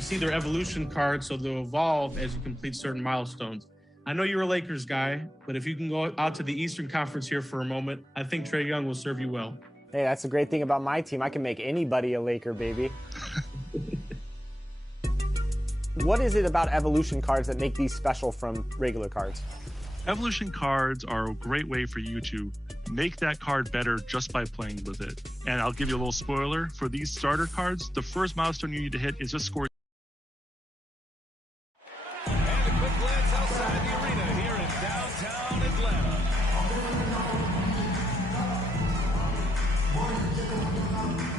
you see their evolution cards, so they'll evolve as you complete certain milestones. I know you're a Lakers guy, but if you can go out to the Eastern Conference here for a moment, I think Trae Young will serve you well. Hey, that's the great thing about my team. I can make anybody a Laker, baby. What is it about evolution cards that make these special from regular cards? Evolution cards are a great way for you to make that card better just by playing with it. And I'll give you a little spoiler. For these starter cards, the first milestone you need to hit is just score. And a quick glance outside the arena here in downtown Atlanta.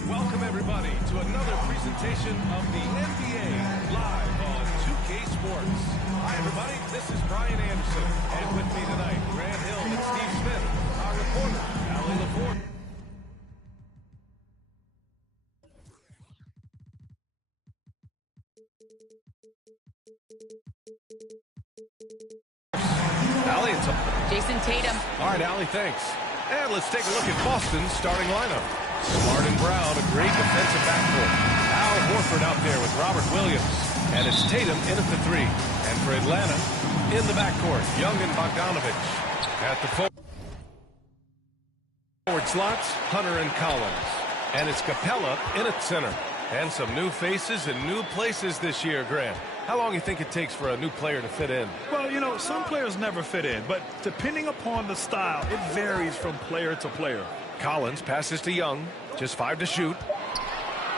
Welcome everybody to another presentation of the NBA live on 2K Sports. Hi everybody, this is Brian Anderson, and with me tonight, Grant Hill and Steve Smith, our reporter, Allie LaForte. Allie, it's Jason Tatum. all right, Allie, thanks. And let's take a look at Boston's starting lineup. Smart and Brown, a great defensive backcourt. Al Horford out there with Robert Williams. And it's Tatum in at the three. And for Atlanta, in the backcourt, Young and Bogdanovich. At the forward slots, Hunter and Collins. And it's Capella in at center. And some new faces and new places this year, Grant. How long do you think it takes for a new player to fit in? Well, you know, some players never fit in, but depending upon the style, it varies from player to player. Collins passes to Young, just 5 to shoot.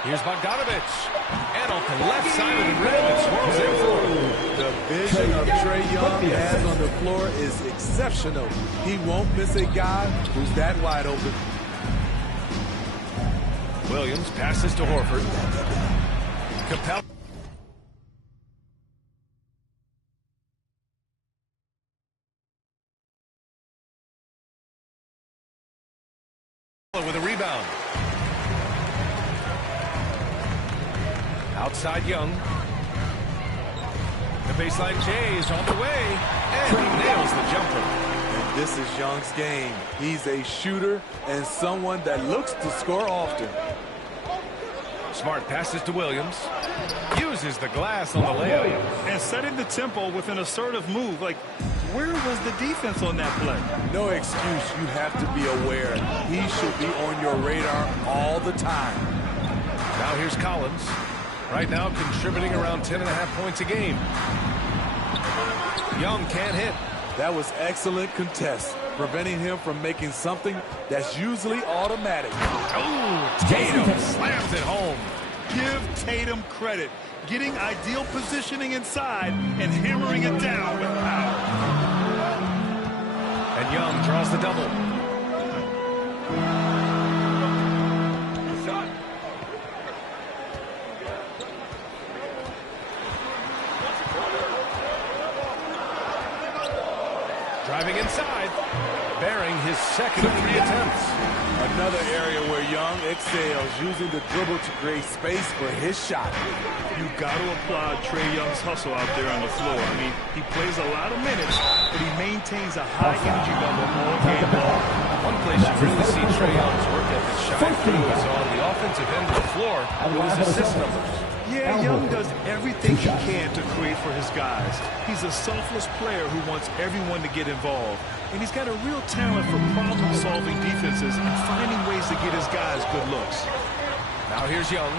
Here's Bogdanovich. And off the left side of the rim, it swirls in for him. The vision of Trae Young has on the floor is exceptional. He won't miss a guy who's that wide open. Williams passes to Horford. Capella. With a rebound. Outside Young. The baseline Jay is on the way. And he nails the jumper. And this is Young's game. He's a shooter and someone that looks to score often. Smart passes to Williams. Uses the glass on the layup. And setting the tempo with an assertive move. Like, where was the defense on that play? No excuse. You have to be aware. He should be on your radar all the time. Now here's Collins. Right now contributing around 10.5 points a game. Young can't hit. That was excellent contest, preventing him from making something that's usually automatic. Oh, Tatum slams it home. Give Tatum credit. Getting ideal positioning inside and hammering it down with power. And Young draws the double. Driving inside, bearing his second of 3 attempts. Another area where Young excels, using the dribble to create space for his shot. You got to applaud Trae Young's hustle out there on the floor. I mean, he plays a lot of minutes, but he maintains a high energy level all game long. One place you really see Trae Young's work ethic shine through is on the offensive end of the floor with his assist numbers. Yeah, Young does everything he can to create for his guys. He's a selfless player who wants everyone to get involved. And he's got a real talent for problem-solving defenses and finding ways to get his guys good looks. Now here's Young.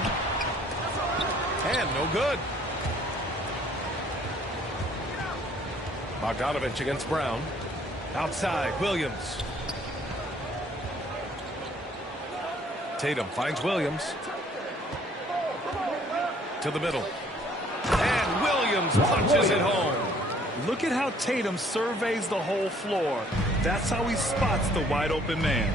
And no good. Bogdanovich against Brown. Outside, Williams. Tatum finds Williams. To the middle. And Williams punches it home. Look at how Tatum surveys the whole floor. That's how he spots the wide open man.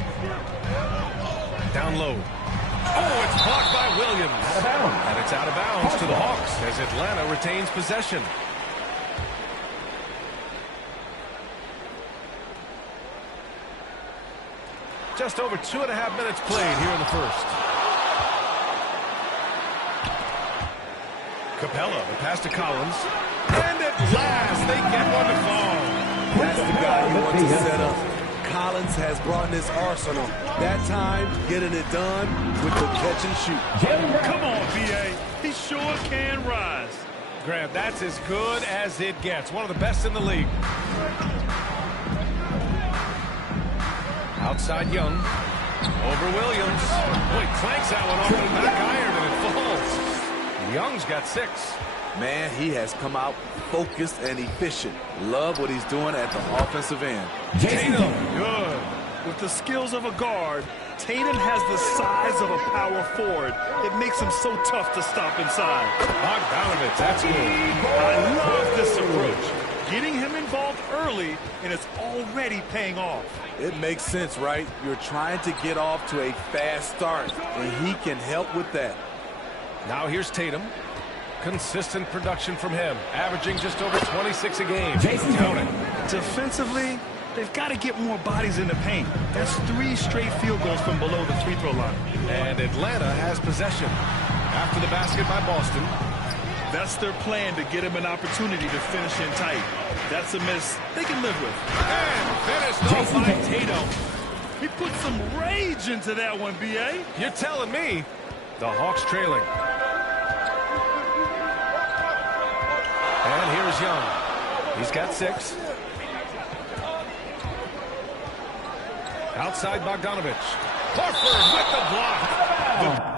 Down low. Oh, it's blocked by Williams. And it's out of bounds to the Hawks as Atlanta retains possession. Just over 2.5 minutes played here in the first. Capella, the pass to Collins. And at last, they get one to fall. That's the guy you want to set up. Collins has brought in his arsenal. That time, getting it done with the catch and shoot. Come on, B.A. He sure can rise. Grant, that's as good as it gets. One of the best in the league. Outside Young. Over Williams. Boy, clanks that one off the back iron and it falls. Young's got 6. Man, he has come out focused and efficient. Love what he's doing at the offensive end. Tatum. Good. With the skills of a guard, Tatum has the size of a power forward. It makes him so tough to stop inside. Bogdanovich, that's good. I love this approach. Getting him involved early, and it's already paying off. It makes sense, right? You're trying to get off to a fast start, and he can help with that. Now here's Tatum. Consistent production from him, averaging just over 26 a game. Count it. Defensively, they've got to get more bodies in the paint. That's 3 straight field goals from below the free throw line. And Atlanta has possession. After the basket by Boston. That's their plan, to get him an opportunity to finish in tight. That's a miss they can live with. And finished off by Tatum. He put some rage into that one, B.A. You're telling me. The Hawks trailing. And here's Young. He's got 6. Outside Bogdanovich. Horford with the block.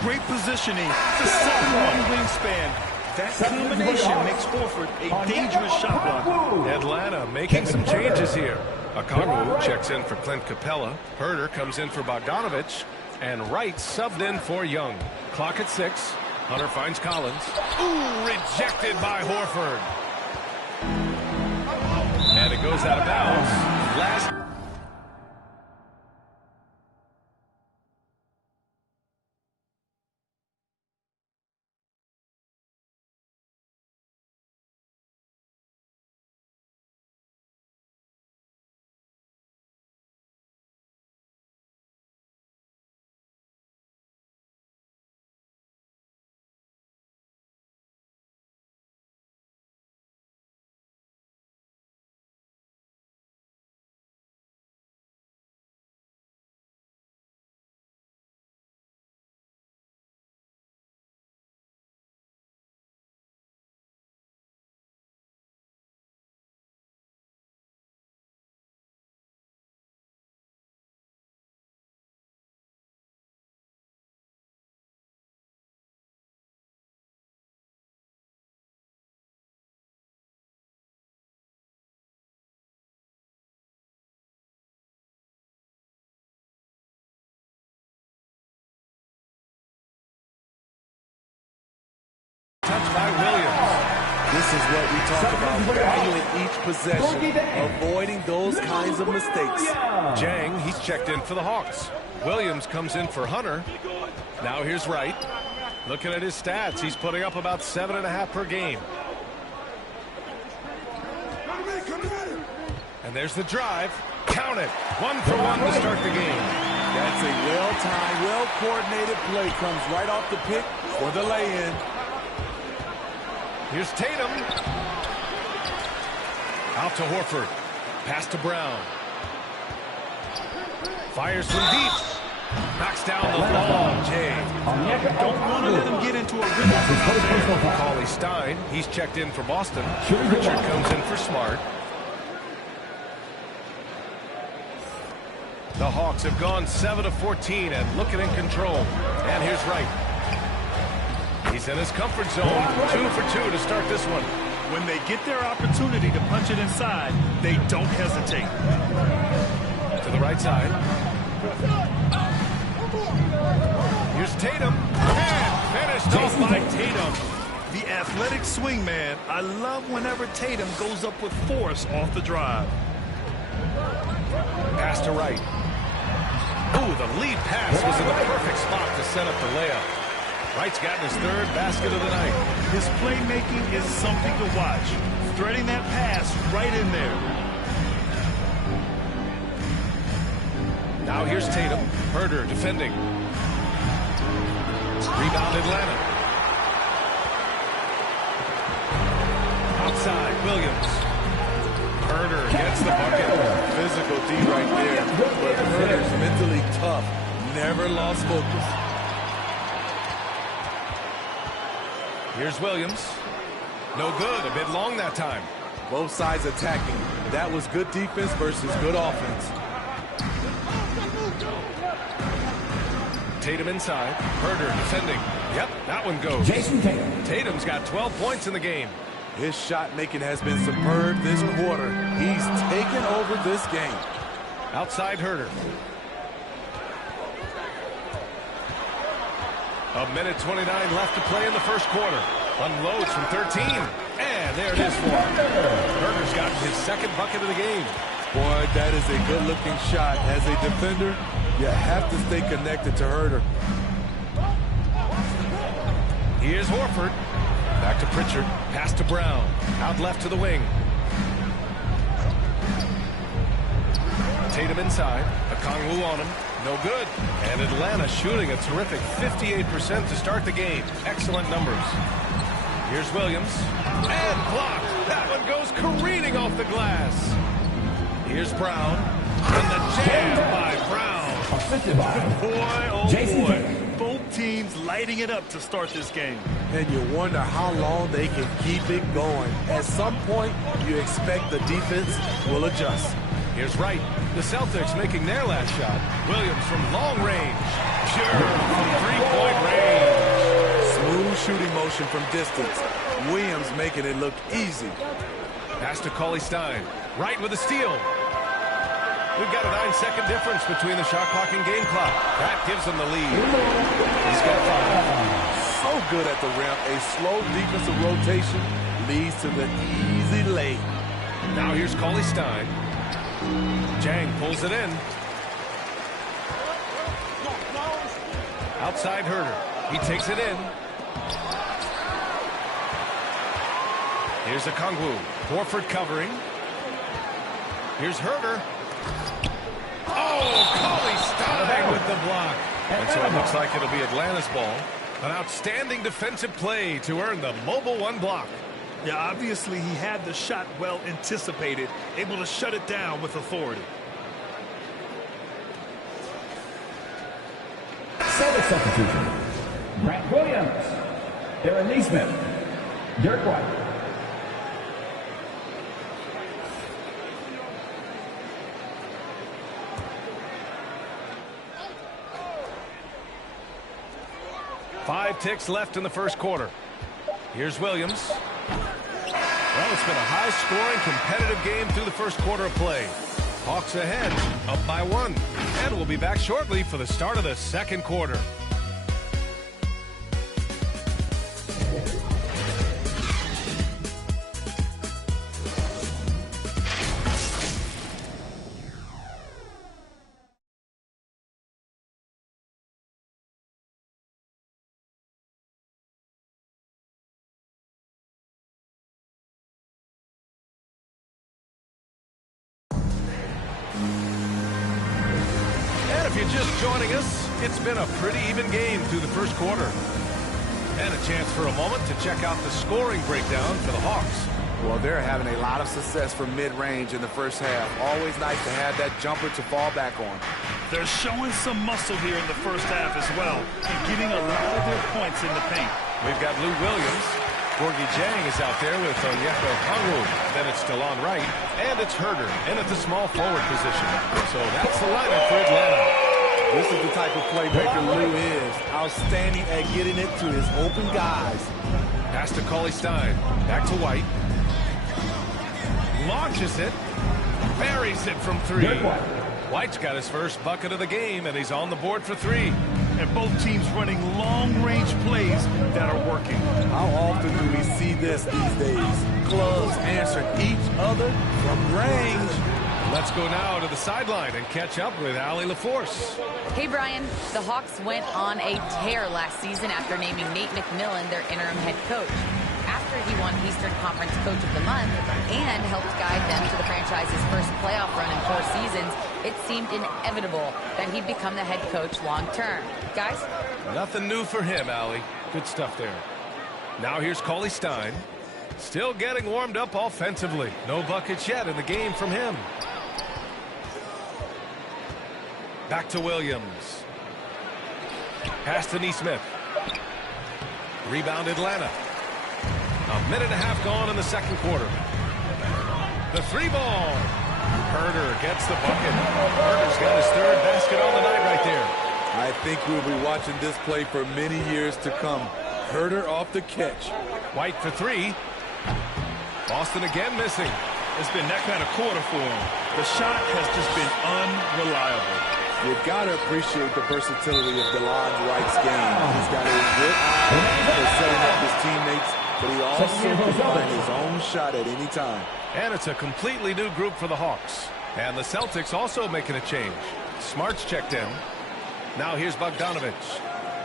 Great positioning, the 7'1" wingspan. That combination makes Horford a dangerous shot blocker. Atlanta making some changes here. Okongwu checks in for Clint Capella. Herter comes in for Bogdanovich. And Wright subbed in for Young. Clock at 6. Hunter finds Collins. Ooh, rejected by Horford. And it goes out of bounds. Last. Touch by Williams. This is what we talk about, valuing each possession, avoiding those kinds of mistakes. Jang, he's checked in for the Hawks. Williams comes in for Hunter. Now here's Wright. Looking at his stats, he's putting up about 7.5 per game. And there's the drive. Count it. 1 for 1 to start the game. That's a well-timed, well-coordinated play. Comes right off the pick for the lay-in. Here's Tatum. Out to Horford. Pass to Brown. Fires from deep. Knocks down the ball. Jay. Don't want to let him get into a rhythm from out there. Cauley Stein. He's checked in for Boston. Richard comes in for Smart. The Hawks have gone 7 of 14 and looking in control. And here's Wright. He's in his comfort zone. 2 for 2 to start this one. When they get their opportunity to punch it inside, they don't hesitate. To the right side. Here's Tatum. And finished off by Tatum. The athletic swingman. I love whenever Tatum goes up with force off the drive. Pass to Wright. Ooh, the lead pass was in the perfect spot to set up the layup. Wright's gotten his third basket of the night. His playmaking is something to watch. Threading that pass right in there. Now here's Tatum. Herder defending. Rebound Atlanta. Outside, Williams. Herder gets the bucket. Physical D right there. But Herder's mentally tough. Never lost focus. Here's Williams. No good. A bit long that time. Both sides attacking. That was good defense versus good offense. Tatum inside. Herder defending. Yep, that one goes. Jason Tatum. Tatum's got 12 points in the game. His shot making has been superb this quarter. He's taken over this game. Outside Herder. A minute 29 left to play in the first quarter. Unloads from 13. And there it is for him. Herder's gotten his second bucket of the game. Boy, that is a good-looking shot. As a defender, you have to stay connected to Herder. Here's Horford. Back to Pritchard. Pass to Brown. Out left to the wing. Tatum inside. Okongwu on him. No good. And Atlanta shooting a terrific 58% to start the game. Excellent numbers. Here's Williams. And blocked. That one goes careening off the glass. Here's Brown. And the jam by Brown. Assisted by Boy, oh Jason boy. Tatum. Both teams lighting it up to start this game. And you wonder how long they can keep it going. At some point, you expect the defense will adjust. Here's Wright. The Celtics making their last shot. Williams from long range. Pure from three-point range. Smooth shooting motion from distance. Williams making it look easy. Pass to Cauley-Stein. Wright with a steal. We've got a 9-second difference between the shot clock and game clock. That gives them the lead. He's got 5. So good at the rim. A slow defensive rotation leads to the easy lay. Now here's Cauley-Stein. Jang pulls it in. Outside Herder. He takes it in. Here's Okongwu. Horford covering. Here's Herder. Oh, Cauley-Stein with the block. And so it looks like it'll be Atlanta's ball. An outstanding defensive play to earn the Mobile One block. Yeah, obviously he had the shot well anticipated, able to shut it down with authority. Celtics substitution. Grant Williams. Aaron Neesmith. Derek White. Five ticks left in the first quarter. Here's Williams. Well, it's been a high-scoring, competitive game through the first quarter of play. Hawks ahead, up by 1. And we'll be back shortly for the start of the second quarter. If you're just joining us, it's been a pretty even game through the first quarter. And a chance for a moment to check out the scoring breakdown for the Hawks. Well, they're having a lot of success from mid-range in the first half. Always nice to have that jumper to fall back on. They're showing some muscle here in the first half as well, and getting a lot of their points in the paint. We've got Lou Williams. Gorgui Dieng is out there with Onyeka Okongwu. Then it's Delon Wright, and it's Herder in at the small forward position. So that's the lineup for Atlanta. This is the type of playmaker Lou is. Outstanding at getting it to his open guys. Pass to Cauley-Stein. Back to White. Launches it. Buries it from 3. White's got his first bucket of the game, and he's on the board for 3. And both teams running long-range plays that are working. How often do we see this these days? Clubs answering each other from range. Let's go now to the sideline and catch up with Allie LaForce. Hey, Brian. The Hawks went on a tear last season after naming Nate McMillan their interim head coach. After he won Eastern Conference Coach of the Month and helped guide them to the franchise's first playoff run in 4 seasons, it seemed inevitable that he'd become the head coach long-term. Guys? Nothing new for him, Allie. Good stuff there. Now here's Cauley Stein. Still getting warmed up offensively. No buckets yet in the game from him. Back to Williams. Pass to Neesmith. Rebound Atlanta. A minute and a half gone in the second quarter. The 3-ball. Herder gets the bucket. Herder's got his 3rd basket on the night right there. I think we'll be watching this play for many years to come. Herder off the catch. White for 3. Boston again missing. It's been that kind of quarter for him. The shot has just been unreliable. You gotta appreciate the versatility of DeLon Wright's game. He's got a good eye for setting up his teammates, but he also can find his own shot at any time. And it's a completely new group for the Hawks. And the Celtics also making a change. Smart's checked in. Now here's Bogdanovic.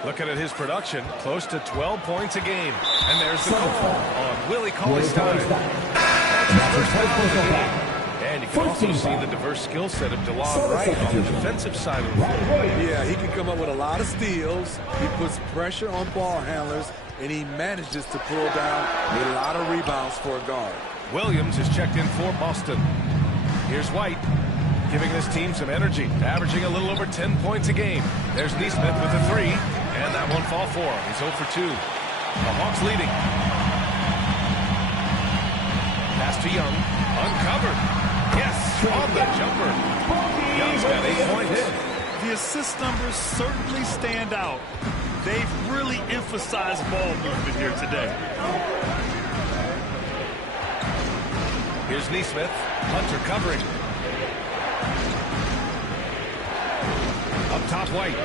Looking at his production, close to 12 points a game. And there's the call on Willie Cauley-Stein. That's his first foul of the game. And you can also see the diverse skill set of DeLon Wright on the defensive side of the floor. Yeah, he can come up with a lot of steals. He puts pressure on ball handlers, and he manages to pull down a lot of rebounds for a guard. Williams is checked in for Boston. Here's White, giving this team some energy, averaging a little over 10 points a game. There's Neesmith with a 3, and that won't fall for him. He's 0 for 2. The Hawks leading. Pass to Young, uncovered. Yes, on the jumper. Young's got 8 points. The assist numbers certainly stand out. They've really emphasized ball movement here today. Here's Neesmith. Hunter covering. Up top, White.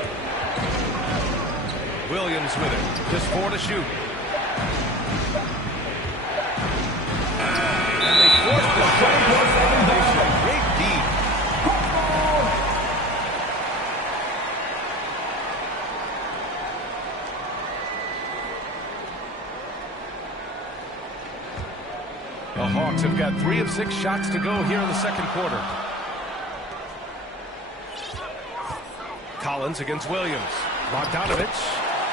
Williams with it. Just 4 to shoot. And they forced the great deed. The Hawks have got 3 of 6 shots to go here in the second quarter. Collins against Williams. Bogdanovic.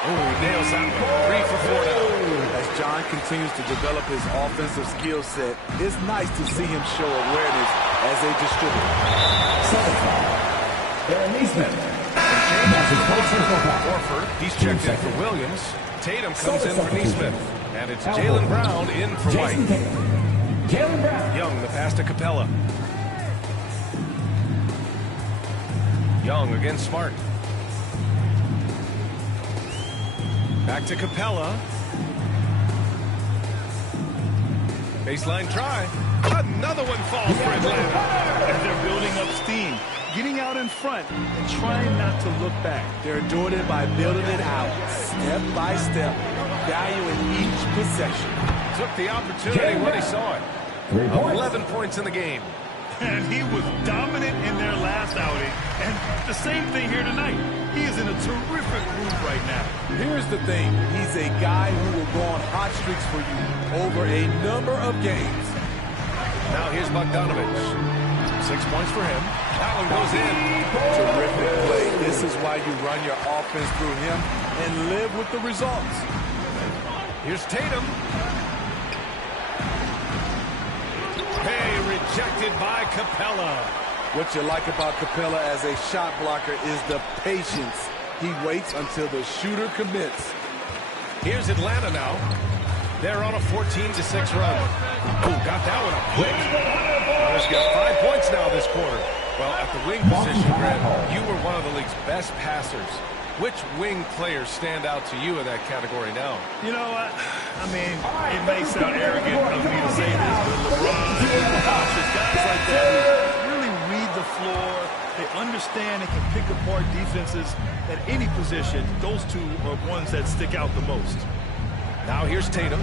Oh, he nails that one. 3 for 4 now. As John continues to develop his offensive skill set, it's nice to see him show awareness as a distributor. Aaron Neesmith. Horford, he's checked in for Williams. Tatum comes in for Neesmith. And it's Jaylen Brown in for White. Jaylen Brown. Young, the pass to Capella. Young against Smart. Back to Capella. Baseline try. Another one falls for Atlanta. And they're building up steam, getting out in front and trying not to look back. They're doing it by building it out, step by step, valuing each possession. Took the opportunity when he saw it. 11 points in the game. And he was dominant in their last outing. And the same thing here tonight. He is in a terrific groove right now. Here's the thing. He's a guy who will go on hot streaks for you over a number of games. Now here's Bogdanovic. 6 points for him. That one goes in. Terrific play. This is why you run your offense through him and live with the results. Here's Tatum. Hey, rejected by Capella. What you like about Capella as a shot blocker is the patience. He waits until the shooter commits. Here's Atlanta now. They're on a 14-6 run. Ooh, got that one up quick. Hunter's got 5 points now this quarter. Well, at the wing position, Grant, you were one of the league's best passers. Which wing players stand out to you in that category now? You know what? I mean, it may sound arrogant of me to say this, but LeBron, Bosh, guys like that who really read the floor. They understand and can pick apart defenses at any position. Those two are ones that stick out the most. Now here's Tatum.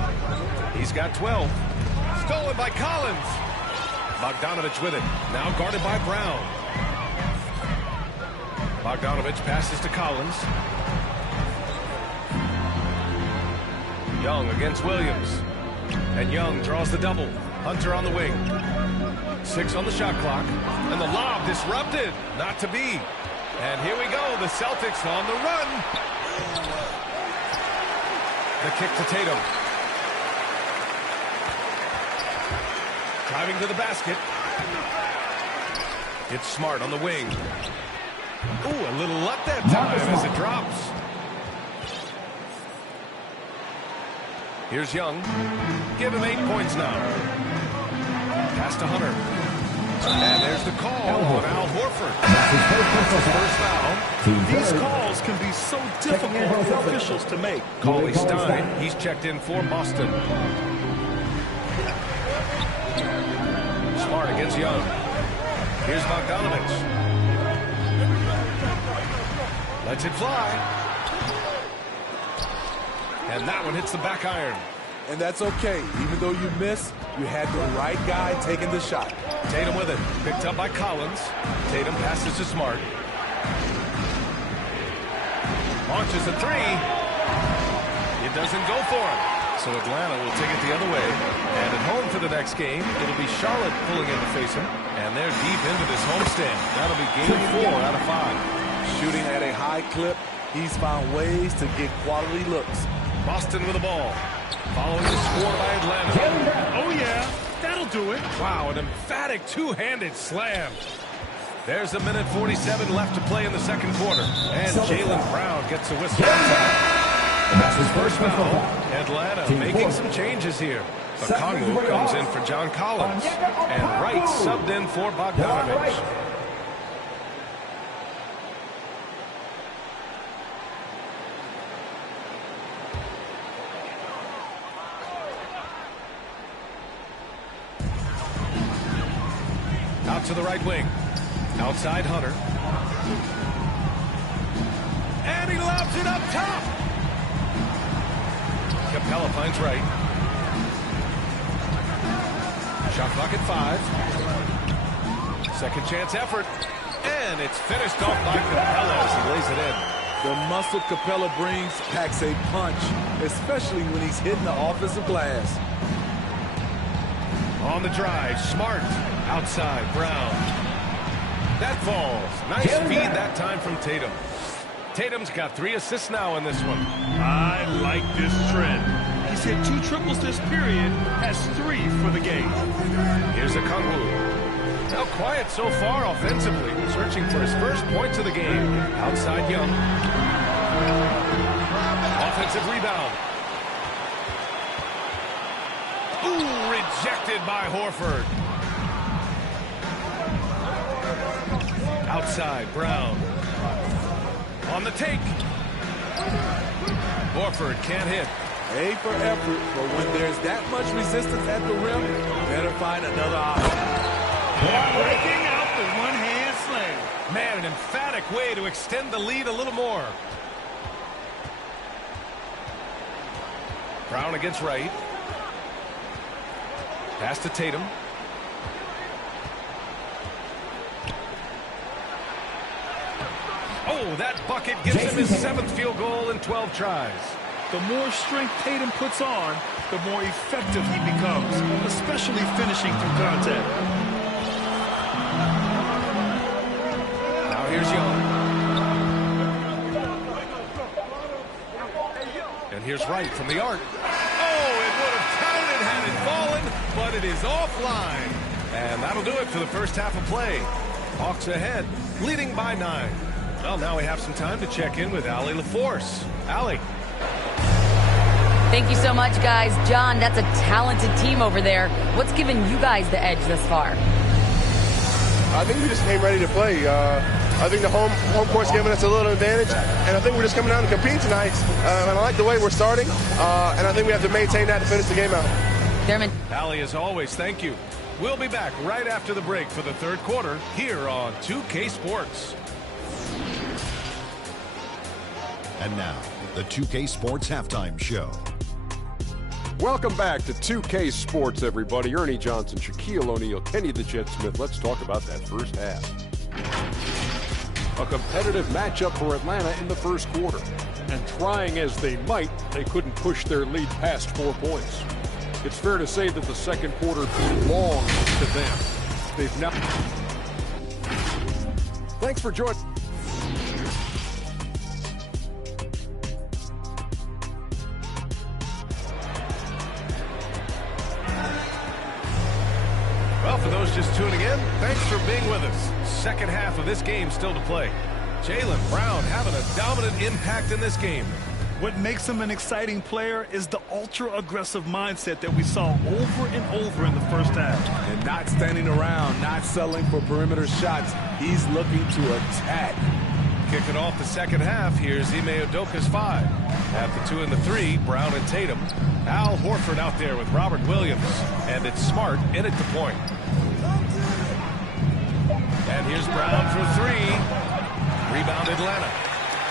He's got 12. Stolen by Collins. Bogdanovich with it. Now guarded by Brown. Bogdanovich passes to Collins. Young against Williams. And Young draws the double. Hunter on the wing. 6 on the shot clock. And the lob disrupted. Not to be. And here we go. The Celtics on the run. The kick to Tatum. Driving to the basket. It's Smart on the wing. Ooh, a little luck that time as it drops. Here's Young. Give him 8 points now. Pass to Hunter. And there's the call on Al Horford. That's his first foul. These calls can be so difficult for officials to make. Cauley Stein, he's checked in for Boston. Smart against Young. Here's Bogdanovich. Lets it fly. And that one hits the back iron. And that's okay. Even though you miss, you had the right guy taking the shot. Tatum with it. Picked up by Collins. Tatum passes to Smart. Launches a 3. It doesn't go for him. So Atlanta will take it the other way. And at home for the next game, it'll be Charlotte pulling in to face him. And they're deep into this homestand. That'll be game 4 out of 5. Shooting at a high clip, he's found ways to get quality looks. Boston with the ball. Following the score by Atlanta. Oh, yeah. That'll do it. Wow, an emphatic two-handed slam. There's a minute 47 left to play in the second quarter. And Jaylen Brown gets a whistle. That's his first foul. Atlanta making some changes here. Okongwu comes in for John Collins. And Wright subbed in for Bogdanovich. Out to the right wing. Outside Hunter. And he lobs it up top. Capella finds Wright. Shot clock at 5. Second chance effort. And it's finished off by Capella as he lays it in. The muscle Capella brings packs a punch, especially when he's hitting the offensive glass. On the drive, Smart. Outside, Brown. That falls. Nice feed that time from Tatum. Tatum's got 3 assists now in this one. I like this trend. He's hit 2 triples this period, has 3 for the game. Here's Okongwu. Now quiet so far offensively, searching for his first points of the game. Outside Young. Offensive rebound. Ooh, rejected by Horford. Outside, Brown. On the take. Horford can't hit. A for effort, but when there's that much resistance at the rim, better find another option. Breaking out the one-hand slam. Man, an emphatic way to extend the lead a little more. Brown against Wright. Pass to Tatum. Oh, that bucket gives him his 7th field goal in 12 tries. The more strength Tatum puts on, the more effective he becomes, especially finishing through contact. Now here's Young. And here's Wright from the arc. Oh, it would have counted had it fallen, but it is offline. And that'll do it for the first half of play. Hawks ahead, leading by 9. Well, now we have some time to check in with Allie LaForce. Allie. Thank you so much, guys. John, that's a talented team over there. What's given you guys the edge thus far? I think we just came ready to play. I think the home court's giving us a little advantage, and I think we're just coming out and compete tonight. And I like the way we're starting, and I think we have to maintain that to finish the game out. Dermot. Allie, as always, thank you. We'll be back right after the break for the third quarter here on 2K Sports. And now, the 2K Sports Halftime Show. Welcome back to 2K Sports, everybody. Ernie Johnson, Shaquille O'Neal, Kenny the Jet Smith. Let's talk about that first half. A competitive matchup for Atlanta in the first quarter. And trying as they might, they couldn't push their lead past 4 points. It's fair to say that the second quarter belongs to them. They've now... Thanks for joining. Well, for those just tuning in, thanks for being with us. Second half of this game still to play. Jaylen Brown having a dominant impact in this game. What makes him an exciting player is the ultra-aggressive mindset that we saw over and over in the first half. And not standing around, not settling for perimeter shots. He's looking to attack. Kicking off the second half, here's Ime Udoka's 5. At the 2 and the 3, Brown and Tatum. Al Horford out there with Robert Williams. And it's Smart in at the point. And here's Brown for 3. Rebound Atlanta.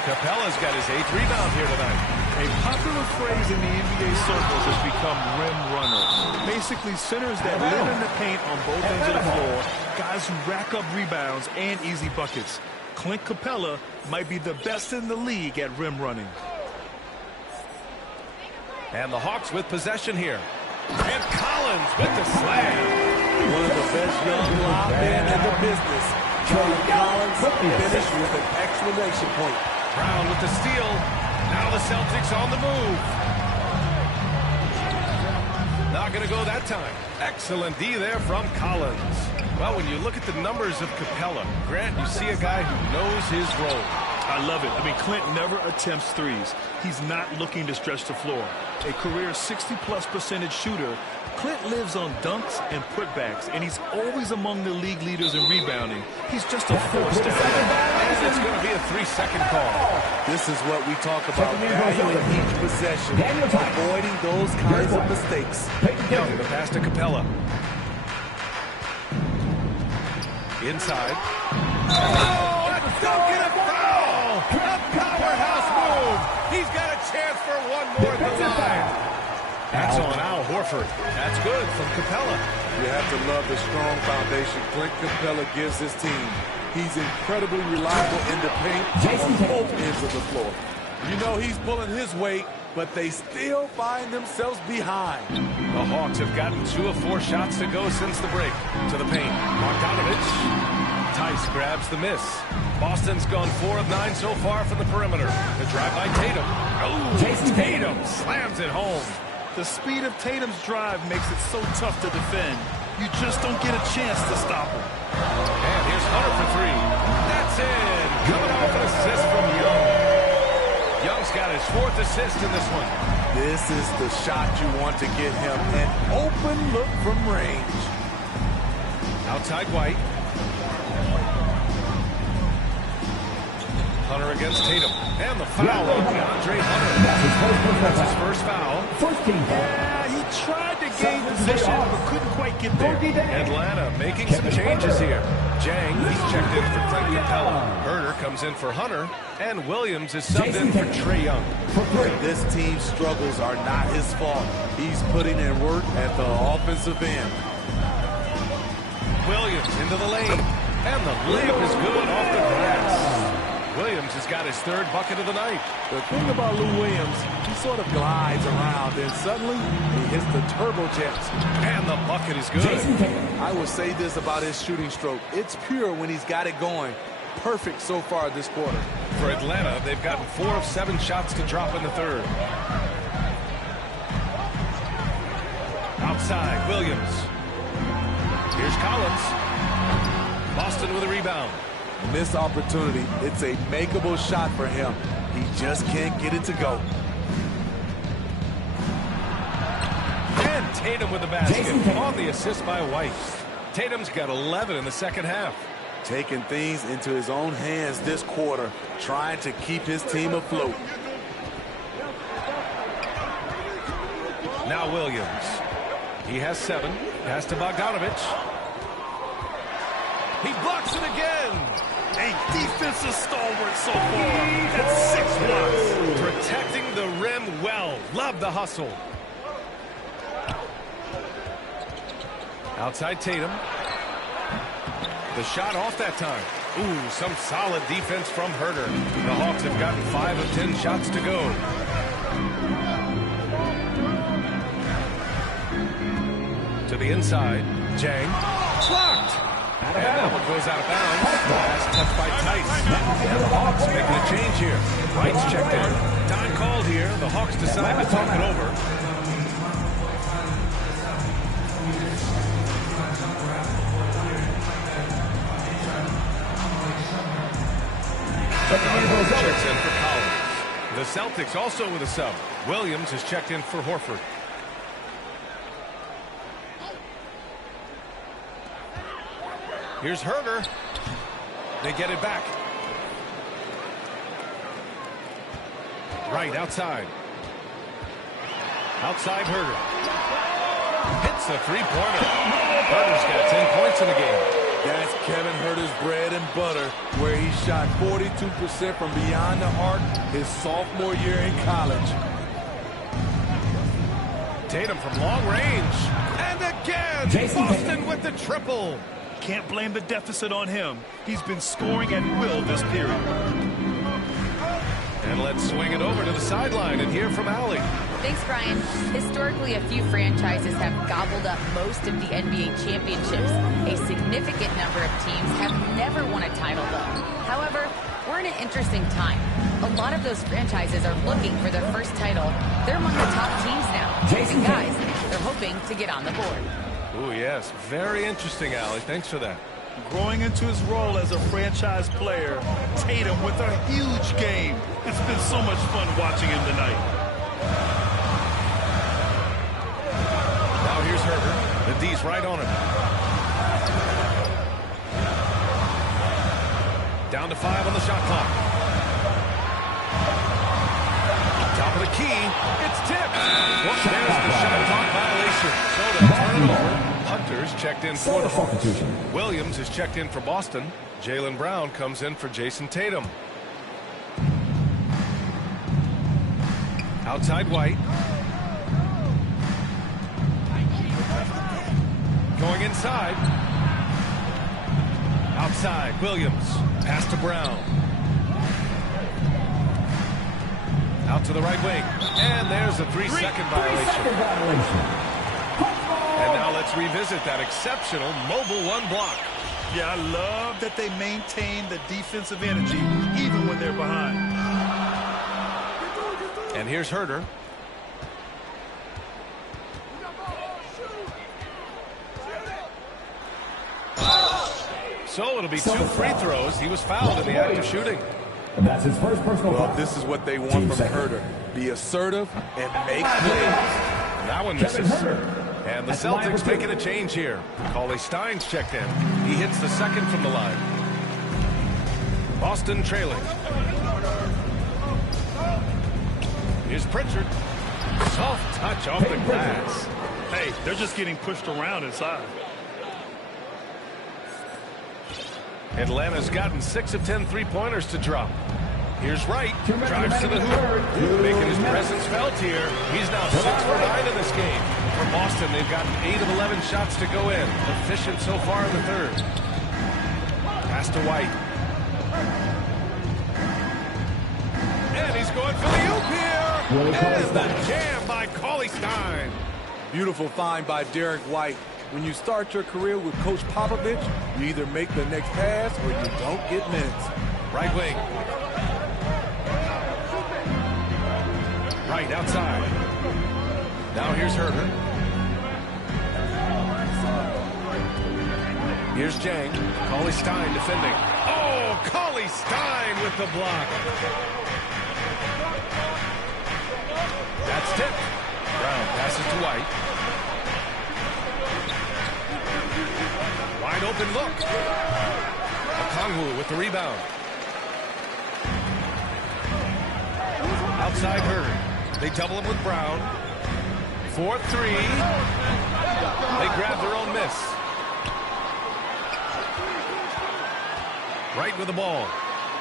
Capella's got his 8th rebound here tonight. A popular phrase in the NBA circles has become rim runner. Basically centers that live in the paint on both ends of the floor. Guys who rack up rebounds and easy buckets. Clint Capella might be the best in the league at rim running. And the Hawks with possession here. And Collins with the slam. One of the best young lob men in the business. John Collins finished with an exclamation point. Brown with the steal. Now the Celtics on the move. Not going to go that time. Excellent D there from Collins. Well, when you look at the numbers of Capella, Grant, you see a guy who knows his role. I love it. I mean, Clint never attempts threes. He's not looking to stretch the floor. A career 60+% shooter, Clint lives on dunks and putbacks, and he's always among the league leaders in rebounding. He's just a force down there. And it's going to be a 3-second call. This is what we talk about, valuing each possession, avoiding those kinds of mistakes. Young, the pass to Capella. Inside. Oh, a dunk and a foul! A powerhouse move! He's got a chance for one more at the line. That's on Al Horford. That's good from Capella. You have to love the strong foundation Clint Capella gives his team. He's incredibly reliable in the paint on both ends of the floor. You know he's pulling his weight, but they still find themselves behind. The Hawks have gotten 2 of 4 shots to go since the break. To the paint. Bogdanovich. Tice grabs the miss. Boston's gone 4 of 9 so far from the perimeter. The drive by Tatum. Oh, Tatum slams it home. The speed of Tatum's drive makes it so tough to defend. You just don't get a chance to stop him. And here's Hunter for 3. That's in. Coming off an assist from Young. Young's got his 4th assist in this one. This is the shot you want to get him, an open look from range. Outside White. Hunter against Tatum. And the foul on DeAndre Hunter. That's his first foul. Yeah, he tried to gain position, but couldn't quite get there. Atlanta making some changes here. Jang, he's checked in for Clint Capella. Herder comes in for Hunter. And Williams is subbed in for Trae Young. This team's struggles are not his fault. He's putting in work at the offensive end. Williams into the lane. And the layup is good off the glass. Williams has got his 3rd bucket of the night. The thing about Lou Williams, he sort of glides around, and suddenly he hits the turbojets. And the bucket is good. I will say this about his shooting stroke. It's pure when he's got it going. Perfect so far this quarter. For Atlanta, they've gotten 4 of 7 shots to drop in the 3rd. Outside, Williams. Here's Collins. Boston with a rebound. Missed opportunity. It's a makeable shot for him. He just can't get it to go. And Tatum with the basket on the assist by White. Tatum's got 11 in the second half. Taking things into his own hands this quarter, trying to keep his team afloat. Now Williams. He has 7. Pass to Bogdanovich. He blocks it again. A defensive stalwart so far. That's 6 blocks. Protecting the rim well. Love the hustle. Outside Tatum. The shot off that time. Ooh, some solid defense from Herder. The Hawks have gotten 5 of 10 shots to go. To the inside. Jang. Blocked. And that one goes out of bounds. Last touch by Tice. And the Hawks making a change here. Wright's checked in. Time called here. The Hawks decide to talk it over. Checks in for Collins. The Celtics also with a sub. Williams has checked in for Horford. Here's Herder. They get it back. Right outside. Outside Herder. Hits a three-pointer. Herder's got 10 points in the game. That's Kevin Herter's bread and butter, where he shot 42% from beyond the arc his sophomore year in college. Tatum from long range. And again, Boston with the triple. Can't blame the deficit on him. He's been scoring at will this period. And let's swing it over to the sideline and hear from Allie. Thanks, Brian. Historically, a few franchises have gobbled up most of the NBA championships. A significant number of teams have never won a title, though. However, we're in an interesting time. A lot of those franchises are looking for their first title. They're among the top teams now. And guys, they're hoping to get on the board. Oh, yes. Very interesting, Allie. Thanks for that. Growing into his role as a franchise player, Tatum with a huge game. It's been so much fun watching him tonight. Now here's Herder. The D's right on him. Down to 5 on the shot clock. Top of the key. It's tipped. Well, there's the shot clock violation. So they'll turn it over. Hunter's checked in for the Hawks. Williams is checked in for Boston. Jaylen Brown comes in for Jason Tatum. Outside White. Going inside. Outside Williams. Pass to Brown. Out to the right wing. And there's a 3-second violation. And now let's revisit that exceptional mobile one block. Yeah, I love that they maintain the defensive energy even when they're behind. And here's Herder. So it'll be 2 free throws. He was fouled in the act of shooting. And that's his first personal foul. Well, this is what they want from Herder. Be assertive and make plays. That one misses. And the Celtics making a change here. Cauley Stein's checked in. He hits the second from the line. Boston trailing. Here's Pritchard. Soft touch off the glass. Hey, they're just getting pushed around inside. Atlanta's gotten 6 of 10 three-pointers to drop. Here's Wright. Drives to the hoop. Making his presence felt here. He's now 6 for 9 in this game. For Boston, they've gotten 8 of 11 shots to go in. Efficient so far in the third. Pass to White. And he's going for the oop here. And the jam by Cauley Stein. Beautiful find by Derek White. When you start your career with Coach Popovich, you either make the next pass or you don't get minutes. Right wing. Right outside. Now here's Herder. Here's Jang. Cauley Stein defending. Oh, Cauley Stein with the block. That's tipped. Brown passes to White. Wide open look. Okongwu with the rebound. Outside Herder. They double him with Brown. 4-3. They grab their own miss. Right with the ball.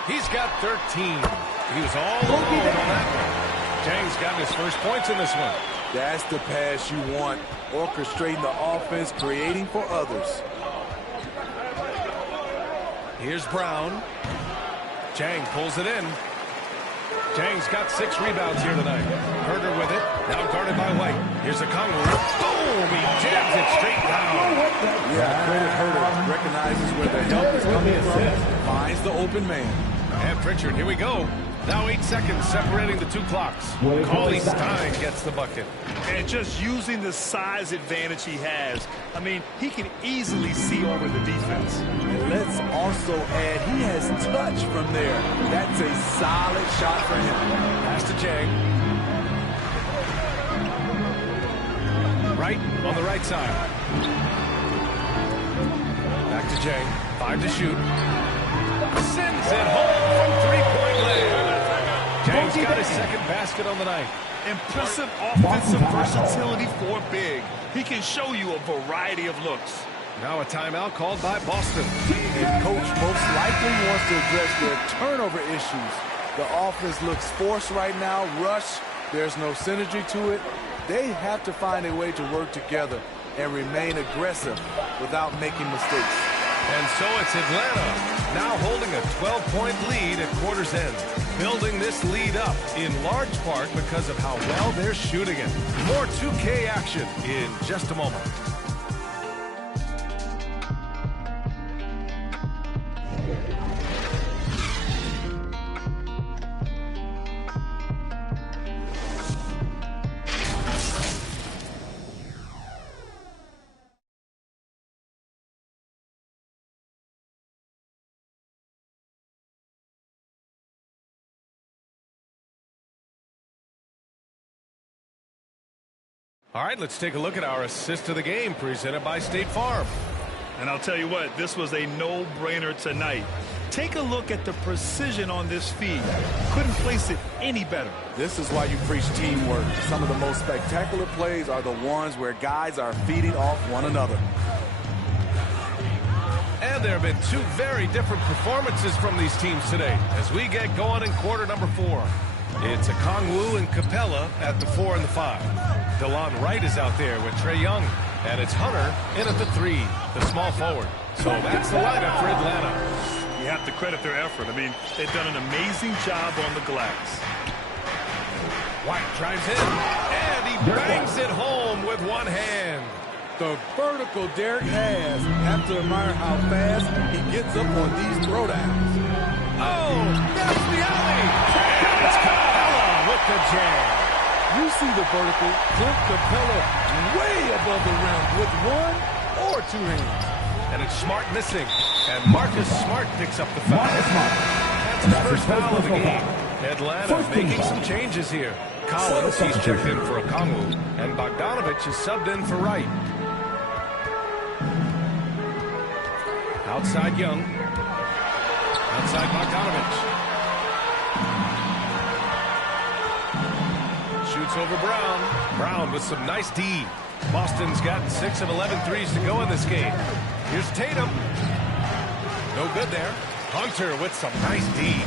He's got 13. He was all alone on that one. Jang's gotten his first points in this one. That's the pass you want. Orchestrating the offense, creating for others. Here's Brown. Chang pulls it in. Chang's got 6 rebounds here tonight. Herder with it. Now guarded by White. Here's a Kongwu. Boom! He jams it straight down. Yeah, credit Herder. Recognizes where the help is coming from. Finds the open man. And Pritchard, here we go. Now 8 seconds separating the 2 clocks. Cauley Stein gets the bucket. And just using the size advantage he has, I mean, he can easily see over the defense. And let's also add, he has touch from there. That's a solid shot for him. Pass to Chang. Right on the right side. Back to Chang. 5 to shoot. Sends it home from 3-point land. Chang's got his second basket on the night. Impressive offensive versatility for big. He can show you a variety of looks. Now a timeout called by Boston. And coach most likely wants to address their turnover issues. The offense looks forced right now, rush. There's no synergy to it. They have to find a way to work together and remain aggressive without making mistakes. And so it's Atlanta now holding a 12-point lead at quarter's end. Building this lead up in large part because of how well they're shooting it. More 2K action in just a moment. All right, let's take a look at our assist of the game presented by State Farm. And I'll tell you what, this was a no-brainer tonight. Take a look at the precision on this feed. Couldn't place it any better. This is why you preach teamwork. Some of the most spectacular plays are the ones where guys are feeding off one another. And there have been 2 very different performances from these teams today as we get going in quarter number 4. It's a Kongwu and Capella at the 4 and the 5. DeLon Wright is out there with Trae Young. And it's Hunter in at the 3, the small forward. So that's the lineup for Atlanta. You have to credit their effort. I mean, they've done an amazing job on the glass. White drives in, and he bangs it home with one hand. The vertical Derek has. Have to admire how fast he gets up on these throwdowns. Oh, that's the alley. And it's Capella with the jam. You see the vertical, Clint Capella way above the rim with 1 or 2 hands. And it's Smart missing. And Marcus Smart picks up the foul. That's his first foul of the game. Atlanta making some changes here. Collins, he's checked in for a Kongwu. And Bogdanovich is subbed in for Wright. Outside Young. Outside Bogdanovich. Shoots over Brown. Brown with some nice D. Boston's gotten 6 of 11 threes to go in this game. Here's Tatum. No good there. Hunter with some nice D.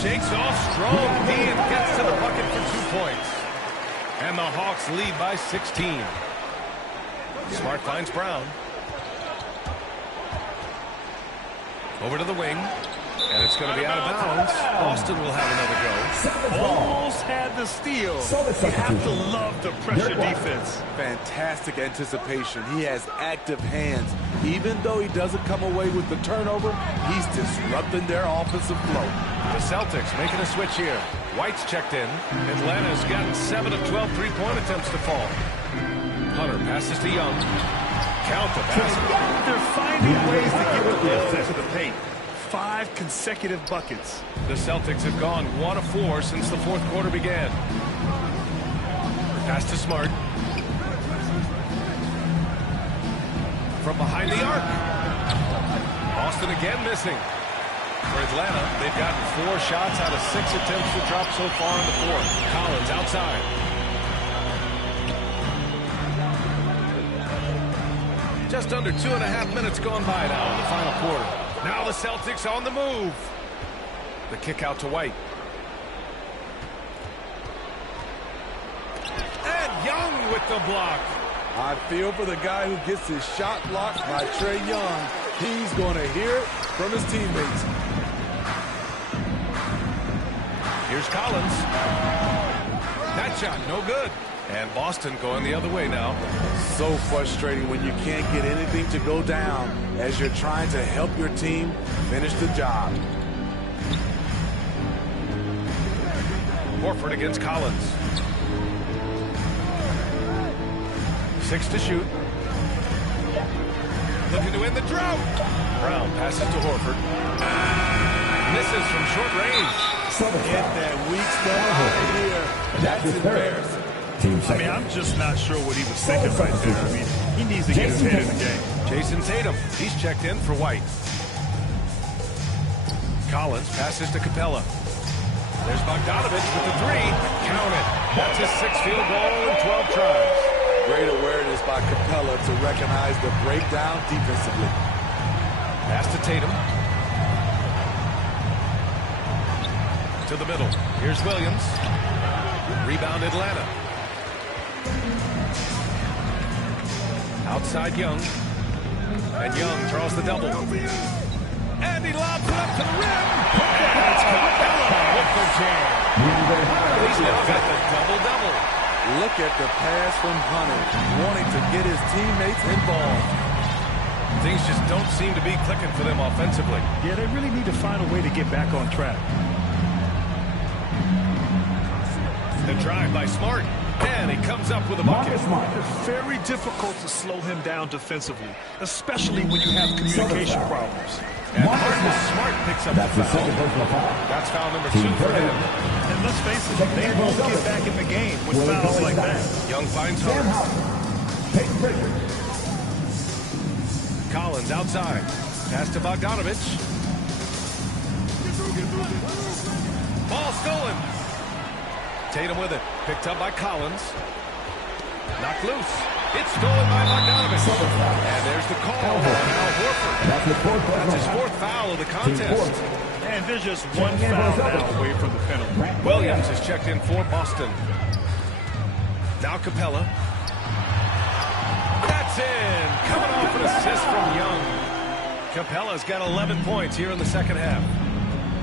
Shakes off strong D and gets to the bucket for 2 points. And the Hawks lead by 16. Smart finds Brown. Over to the wing. And it's going to be out of bounds. Boston will have another go. Almost had the steal. You have to love the pressure defense. Fantastic anticipation. He has active hands. Even though he doesn't come away with the turnover, he's disrupting their offensive flow. The Celtics making a switch here. White's checked in. Atlanta's gotten 7 of 12 3-point attempts to fall. Hunter passes to Young. Count the basket. They're finding ways to get the ball into the paint. 5 consecutive buckets. The Celtics have gone 1 of 4 since the 4th quarter began. Pass to Smart. From behind the arc. Boston again missing. For Atlanta, they've gotten 4 shots out of 6 attempts to drop so far in the 4th. Collins outside. Just under 2.5 minutes gone by now in the final quarter. Now the Celtics on the move. The kick out to White. And Young with the block. I feel for the guy who gets his shot blocked by Trae Young. He's going to hear it from his teammates. Here's Collins. That shot, no good. And Boston going the other way now. So frustrating when you can't get anything to go down as you're trying to help your team finish the job. Horford against Collins. 6 to shoot. Looking to end the drought. Brown passes to Horford. Misses from short range. Get that weak stuff out of here. That's embarrassing. I mean, I'm just not sure what he was thinking right there. I mean, he needs to get his head in the game. Jason Tatum. He's checked in for White. Collins passes to Capella. There's Bogdanovich with the 3. Count it. That's his 6th field goal in 12 tries. Great awareness by Capella to recognize the breakdown defensively. Pass to Tatum. To the middle. Here's Williams. Rebound Atlanta. Outside Young. And Young draws the double. And he lobs it up to the rim. And it's Capella with the jam. He's now got the double-double. Look at the pass from Hunter, wanting to get his teammates involved. Things just don't seem to be clicking for them offensively. Yeah, they really need to find a way to get back on track. The drive by Smart. And he comes up with a bucket. It's very difficult to slow him down defensively, especially when you have communication problems. And Marcus Smart picks up the foul. That's foul number 2 for him. And let's face it, they won't get back in the game with fouls like that. Young finds Hurts. Collins outside. Pass to Bogdanovich. Ball stolen. Tatum with it. Picked up by Collins. Knocked loose. It's stolen by Bogdanovich. And there's the call. Now Horford. That's his 4th foul of the contest. And there's just one foul now away from the penalty. Williams is checked in for Boston. Now Capella. That's in. Coming off an assist from Young. Capella's got 11 points here in the second half.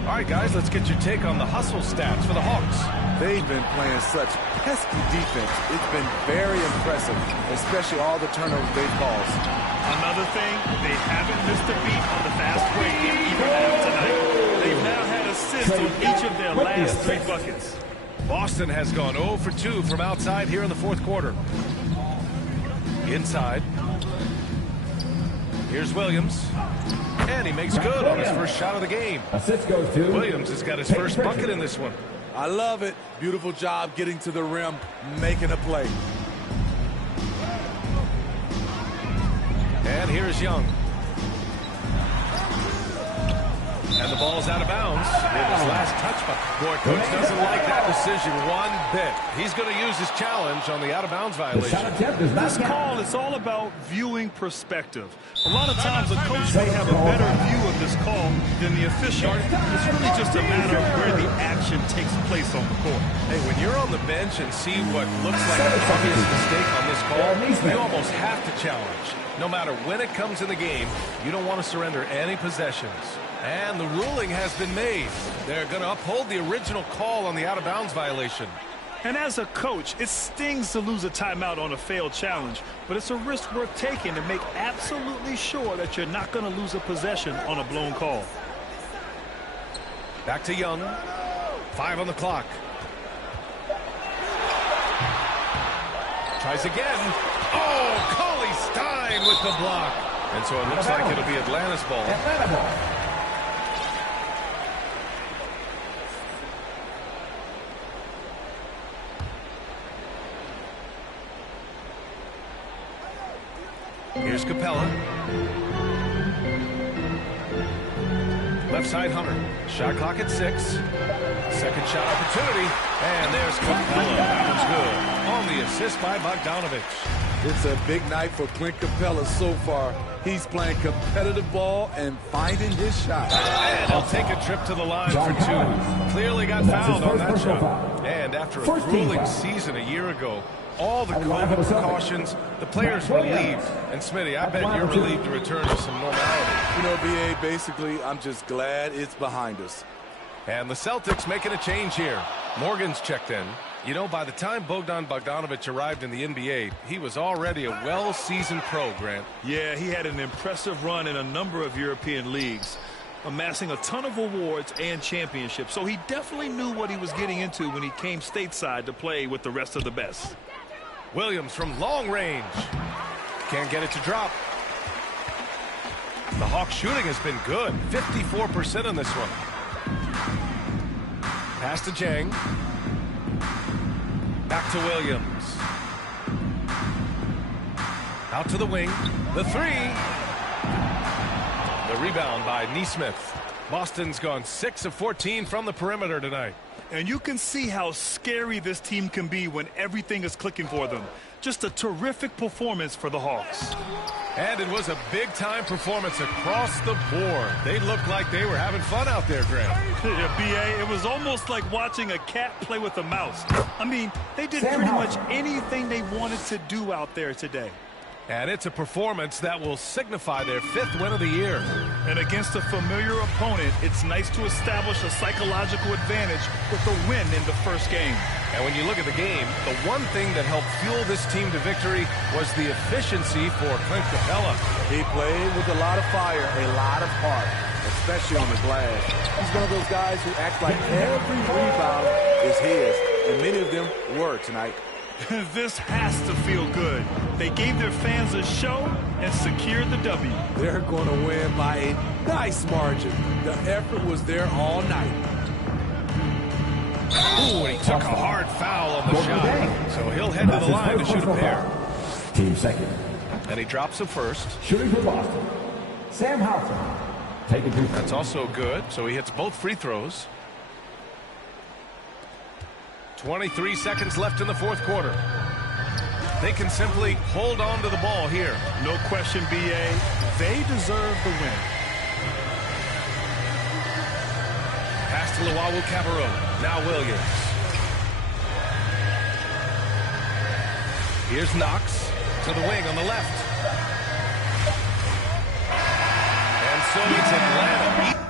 All right, guys, let's get your take on the hustle stats for the Hawks. They've been playing such pesky defense. It's been very impressive, especially all the turnovers they've caused. Another thing, they haven't missed a beat on the fast break game either half tonight. They've now had assists on each of their last 3 buckets. Boston has gone 0 for 2 from outside here in the 4th quarter. Inside. Here's Williams. And he makes good on his first shot of the game. Assist goes to Williams has got his first bucket in this one. I love it. Beautiful job getting to the rim, making a play. And here's Young. And the ball's out of bounds. It was last touch by... Boy, coach doesn't like that decision one bit. He's going to use his challenge on the out-of-bounds violation. This call is all about viewing perspective. A lot of times a coach may have a better view of this call than the official. It's really just a matter of where the action takes place on the court. Hey, when you're on the bench and see what looks like an obvious mistake on this call, you almost have to challenge. No matter when it comes in the game, you don't want to surrender any possessions. And the ruling has been made. They're going to uphold the original call on the out-of-bounds violation. And as a coach, it stings to lose a timeout on a failed challenge, but it's a risk worth taking to make absolutely sure that you're not going to lose a possession on a blown call. Back to Young. 5 on the clock. Tries again. Oh, Cauley-Stein with the block. And so it looks like it'll be Atlanta's ball. Atlanta ball. Here's Capella. Left side Hunter. Shot clock at 6. Second shot opportunity. And there's Capella. That one's good. On the assist by Bogdanovich. It's a big night for Clint Capella so far. He's playing competitive ball and finding his shot. And he'll take a trip to the line for two. Clearly got fouled on that shot. And after a grueling season a year ago, all the COVID precautions, the players were relieved. And Smitty, I bet you're relieved to return to some normality. You know, B.A., basically, I'm just glad it's behind us. And the Celtics making a change here. Morgan's checked in. You know, by the time Bogdan Bogdanovic arrived in the NBA, he was already a well-seasoned pro, Grant. Yeah, he had an impressive run in a number of European leagues, amassing a ton of awards and championships. So he definitely knew what he was getting into when he came stateside to play with the rest of the best. Williams from long range. Can't get it to drop. The Hawks shooting has been good. 54% on this one. Pass to Jang. Back to Williams. Out to the wing. The three. The rebound by Nesmith. Boston's gone 6 of 14 from the perimeter tonight. And you can see how scary this team can be when everything is clicking for them. Just a terrific performance for the Hawks. And it was a big-time performance across the board. They looked like they were having fun out there, Grant. Yeah, B.A., it was almost like watching a cat play with a mouse. I mean, they did pretty much anything they wanted to do out there today. And it's a performance that will signify their 5th win of the year. And against a familiar opponent, it's nice to establish a psychological advantage with a win in the first game. And when you look at the game, the one thing that helped fuel this team to victory was the efficiency for Clint Capella. He played with a lot of fire, a lot of heart, especially on the glass. He's one of those guys who act like every rebound is his, and many of them were tonight. This has to feel good. They gave their fans a show and secured the W. They're going to win by a nice margin. The effort was there all night. Ooh, and he took a hard foul on the shot. So he'll head to the line to shoot a pair. Team second. And he drops a first. Shooting for Boston, Sam Housen. Taking two. That's also good. So he hits both free throws. 23 seconds left in the fourth quarter. They can simply hold on to the ball here. No question, B.A. They deserve the win. Pass to Luau Cabarrot. Now Williams. Here's Knox to the wing on the left. And so it's Atlanta.